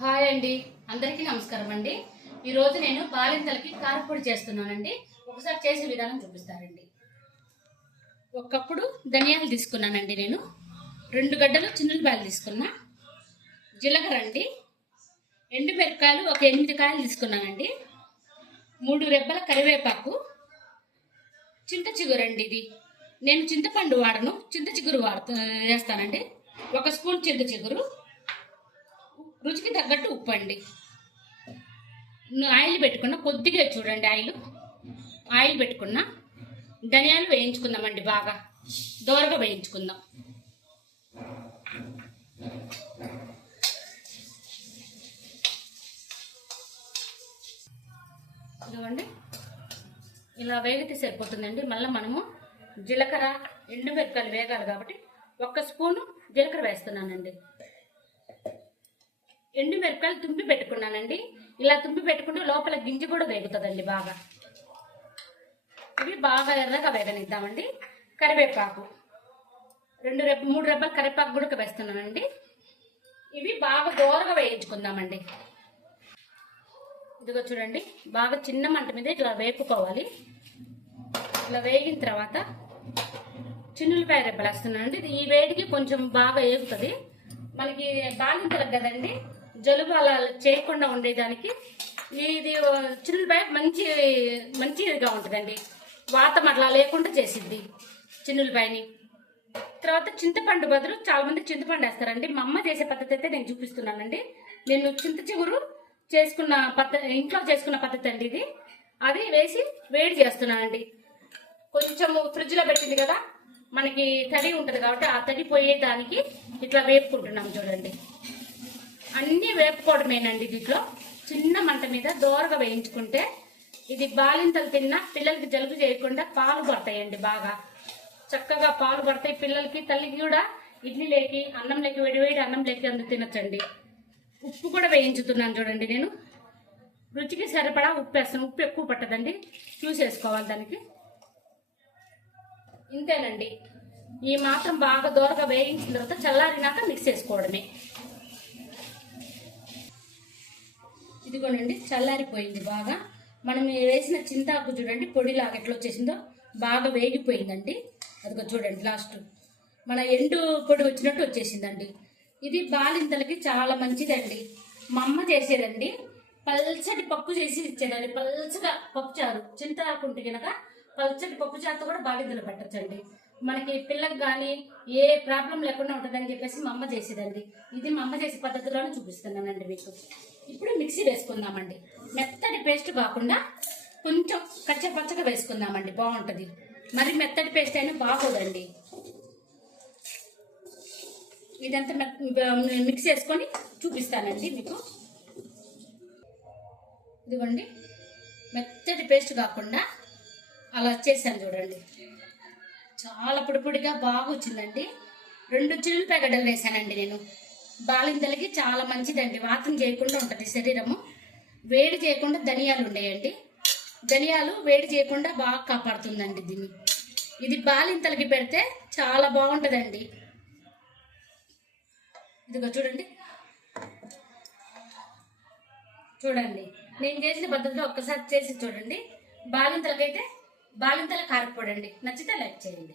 Hi అండి, అందరికీ నమస్కారం అండి. ఈరోజు నేను బాలింతలకి కారపొడి చేస్తున్నానండి. ఒకసారి చేసే విధానం చూపిస్తానండి. ఒక కప్పుడు ధనియాలు తీసుకున్నానండి. నేను 2 గడ్డలు చిన్నులపాయలు తీసుకున్నా. జీలకర్ర అండి, ఎండుమిరపకాయలు ఒక 8 కాయలు తీసుకున్నానండి. 3 రెబ్బల కరివేపాకు, చింత చిగురు అండి. ఇది నేను చింతపండు వాడను, చింత చిగురు వేస్తానండి. 1 స్పూన్ చింత చిగురు, రుచికి తగ్గట్టు ఉప్పు అండి. ఆయిల్ పెట్టుకున్నా, కొద్దిగా చూడండి ఆయిల్ పెట్టుకున్నా. ధనియాలు వేయించుకుందామండి, బాగా దోరగా వేయించుకుందాం. ఇదిగోండి, ఇలా వేగితే సరిపోతుందండి. మళ్ళీ మనము జీలకర్ర ఎండుమిరపకాయలు వేగాలి కాబట్టి 1 స్పూను జీలకర్ర వేస్తున్నానండి. ఎండుమిరపకాయలు తుంపి పెట్టుకున్నానండి. ఇలా తుంపి పెట్టుకుంటే లోపల గింజ కూడా వేగుతుందండి బాగా. ఇవి బాగా ఎర్రగా వేగనిద్దామండి. కరివేపాకు 3 రెబ్బల కరివేపాకు కూడా వేస్తున్నానండి. ఇవి బాగా దోరగా వేయించుకుందామండి. ఇదిగో చూడండి, బాగా చిన్న మంట మీద ఇట్లా వేపుకోవాలి. ఇలా వేగిన తర్వాత చిన్నులపాయ రెబ్బలు వేస్తున్నానండి. ఈ వేడికి కొంచెం బాగా వేగుతుంది. మనకి బాలింతలకు కదండి, జలుబు అలా చేయకుండా ఉండేదానికి ఇది చిన్నులపాయ మంచిగా ఉంటుందండి. వాతం అట్లా లేకుండా చేసిద్ది చిన్నులపాయని. తర్వాత చింతపండు బదులు చాలా మంది చింతపండు వేస్తారండి. మా అమ్మ చేసే పద్ధతి అయితే నేను చూపిస్తున్నానండి. నేను చింత చిగురు ఇంట్లో చేసుకున్న పద్ధతి అండి ఇది. అది వేసి వేడి చేస్తున్నానండి. కొంచెం ఫ్రిడ్జ్లో పెట్టింది కదా, మనకి తడి ఉంటుంది కాబట్టి ఆ తడి పోయేదానికి ఇట్లా వేపుకుంటున్నాం చూడండి. అన్నీ వేపుకోవడమేనండి. దీంట్లో చిన్న మంట మీద దోరగా వేయించుకుంటే ఇది బాలింతలు తిన్నా పిల్లలకి జలుబు చేయకుండా పాలు పడతాయండి. బాగా చక్కగా పాలు పడతాయి పిల్లలకి. తల్లికి కూడా ఇడ్లీ లేకి, అన్నం లేకి, వేడివేడి అన్నం లేకి అందుకు తినొచ్చండి. ఉప్పు కూడా వేయించుతున్నాను చూడండి. నేను రుచికి సరిపడా ఉప్పు వేస్తాను. ఉప్పు ఎక్కువ పట్టదండి, చూసేసుకోవాలి దానికి. ఇంతేనండి. ఈ మాత్రం బాగా దోరగా వేయించిన తర్వాత చల్లారినాక మిక్స్ చేసుకోవడమే. ఇదిగోనండి, చల్లారిపోయింది బాగా. మనం వేసిన చింతాకు చూడండి, పొడిలాగా ఎట్లా వచ్చేసిందో బాగా వేగిపోయిందండి. అదిగో చూడండి, లాస్ట్ మన ఎండు పొడి వచ్చినట్టు వచ్చేసిందండి. ఇది బాలింతలకి చాలా మంచిదండి. మా అమ్మ చేసేదండి. పల్చటి పప్పు చేసి ఇచ్చేదండి. పల్చగా పప్పుచారు, చింతాకు ఉంటే కనుక పల్చటి పప్పుచారుతో కూడా బాలింతలు పెట్టచ్చండి. మనకి పిల్లలకు కానీ ఏ ప్రాబ్లం లేకుండా ఉంటుందని చెప్పేసి మా అమ్మ చేసేదండి. ఇది మా అమ్మ చేసే పద్ధతిలోనే చూపిస్తున్నానండి మీకు. ఇప్పుడు మిక్సీ వేసుకుందామండి. మెత్తటి పేస్ట్ కాకుండా కొంచెం కచ్చపచ్చగా వేసుకుందామండి, బాగుంటుంది. మరి మెత్తటి పేస్ట్ అయినా బాగోదండి. ఇదంతా మిక్స్ చేసుకొని చూపిస్తానండి మీకు. ఇదిగోండి, మెత్తటి పేస్ట్ కాకుండా అలా వచ్చేసాను చూడండి. చాలా పొడిగా బాగా వచ్చిందండి. 2 చిన్నులపాయ గడ్డలు వేసానండి నేను. బాలింతలకి చాలా మంచిదండి. వాతం చేయకుండా ఉంటుంది శరీరము. వేడి చేయకుండా ధనియాలు ఉండేయండి. ధనియాలు వేడి చేయకుండా బాగా కాపాడుతుందండి దీన్ని. ఇది బాలింతలకి పెడితే చాలా బాగుంటుందండి. ఇదిగో చూడండి నేను చేసిన పద్ధతిలో ఒక్కసారి చేసి చూడండి. బాలింతల కారపొడి అండి. నచ్చితే లైక్ చేయండి.